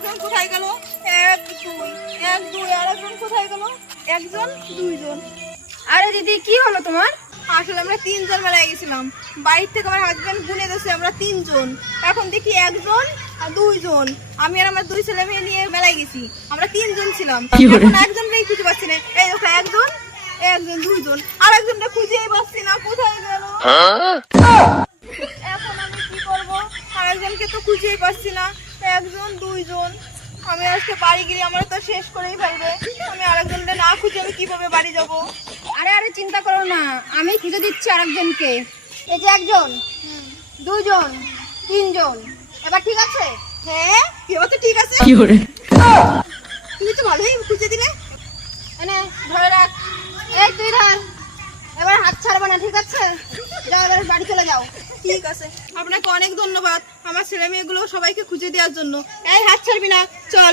একজন কোথায় গেল? এক দুই আর একজন কোথায় গেল? একজন দুইজন। আরে দিদি কি হলো তোমার? আসলে আমরা তিনজন মেলায় গেছিলাম, বাড়ির থেকে আমার হাজবেন্ড গুনে দিয়েছে আমরা তিনজন, এখন দেখি একজন আর দুইজন। আমি আর আমার দুই ছেলে মেয়ে নিয়ে মেলায় গেছি, আমরা তিনজন ছিলাম, এখন একজনকেই খুঁজে পাচ্ছি না। এই দেখো একজন একজন দুইজন, আর একজনটা খুঁজেই পাচ্ছি না, কোথায় গেল? এখন আমি কি করবো? আর একজনকে তো খুঁজেই পাচ্ছি না, একজন দুইজন। আমি আজকে বাড়ি গিয়ে আমার তো শেষ করেই ফেলবে, আমি আরেকজনটা না খুঁজে আমি কিভাবে বাড়ি যাবো? আরে আরে চিন্তা করো না, আমি খুঁজে দিচ্ছি আরেকজনকে। এই যে একজন, দুইজন, তিনজন, এবার ঠিক আছে? হ্যাঁ এবার তো ঠিক আছে। তুমি তো ভালোই খুঁজে দিলে। এনে ধরে রাখ। এই তুই ধর, এবার হাত ছাড়বে না, ঠিক আছে? যাও এবার বাড়ি চলে যাও। ঠিক আছে, আপনাকে অনেক ধন্যবাদ আমার ছেলে মেয়েগুলো সবাইকে খুঁজে দেওয়ার জন্য। এই হাত ছাড়বি না, চল।